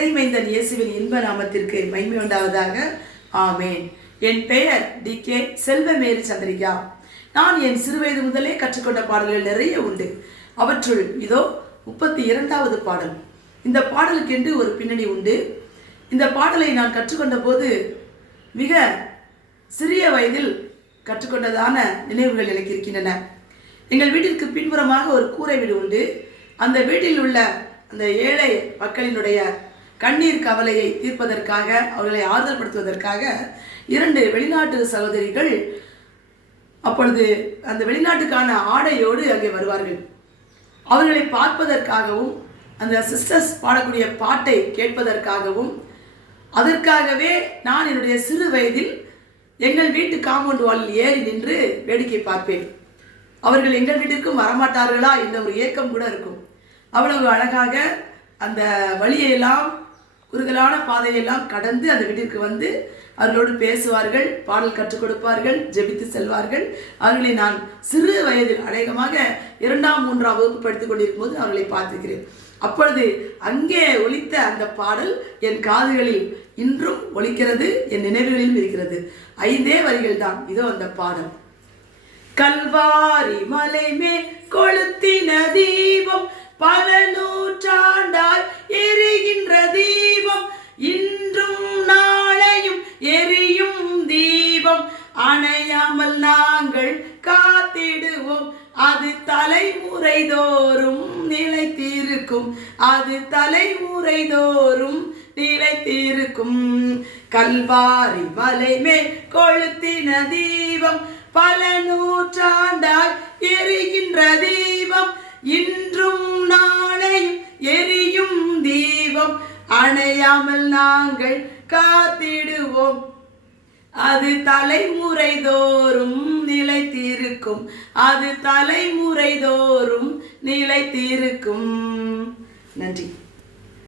இறைமைந்தன் இயேசுவின் இன்ப நாமத்திற்கு மகிமை உண்டாவதாக. ஆமேன். என் பெயர் டி.கே. செல்வமேரி சந்திரிகா. நான் என் சிறுவயது முதலே கற்றுக்கொண்ட பாடல்கள் நிறைய உண்டு. அவற்றுள் இதோ 32வது பாடல். இந்த பாடலுக்கென்று ஒரு பின்னணி உண்டு. இந்த பாடலை நான் கற்றுக்கொண்ட போது மிக சிறிய வயதில் கற்றுக்கொண்டதான நினைவுகள் எனக்கு இருக்கின்றன. எங்கள் வீட்டிற்கு பின்புறமாக ஒரு கூரை வீடு உண்டு. அந்த வீட்டில் உள்ள அந்த ஏழை மக்களினுடைய கண்ணீர் கவலையை தீர்ப்பதற்காக, அவர்களை ஆறுதல் படுத்துவதற்காக 2 வெளிநாட்டு சகோதரிகள் அப்பொழுது அந்த வெளிநாட்டுக்கான ஆடையோடு அங்கே வருவார்கள். அவர்களை பார்ப்பதற்காகவும், அந்த சிஸ்டர்ஸ் பாடக்கூடிய பாட்டை கேட்பதற்காகவும், அதற்காகவே நான் என்னுடைய சிறு வயதில் எங்கள் வீட்டு காம்பவுண்ட் வாலில் ஏறி நின்று வேடிக்கை பார்ப்பேன். அவர்கள் எங்கள் வீட்டிற்கும் வரமாட்டார்களா என்ற ஒரு ஏக்கம் கூட இருக்கும். அவ்வளவு அழகாக அந்த வழியெல்லாம், குறுகலான பாதையெல்லாம் கடந்து அந்த வீட்டிற்கு வந்து அவர்களோடு பேசுவார்கள், பாடல் கற்றுக் கொடுப்பார்கள், ஜெபித்து செல்வார்கள். அவர்களை நான் சிறு வயதில் அநேகமாக 2ஆம் 3ஆம் வகுப்பு படித்துக் கொண்டிருக்கும் போது அவர்களை பார்த்திருக்கிறேன். அப்பொழுது அங்கே ஒலித்த அந்த பாடல் என் காதுகளில் இன்றும் ஒலிக்கிறது, என் நினைவுகளிலும் இருக்கிறது. 5 வரிகள் தான். இதோ அந்த பாடல். கல்வாரி மலை மேல் கொளுத்தின தீபம், பல நூற்றாண்டாய் எரிகின்ற தீபம், இன்றும் நாளையும் எரியும் தீபம், அணையாமல் நாங்கள் காத்திடுவோம், அது தலைமுறை தோறும் நிலைத்திருக்கும், அது தலைமுறை தோறும் நிலைத்திருக்கும். கல்வாரி மலை மேல் கொளுத்தின தீபம், பல நூற்றாண்டாய் எரிகின்ற தீபம், இன்றும் நாளையும் எரியும் தீபம், அணையாமல் நாங்கள் காத்திடுவோம், அது தலைமுறை தோறும் நிலைத்திருக்கும், அது தலைமுறை தோறும் நிலைத்திருக்கும். நன்றி.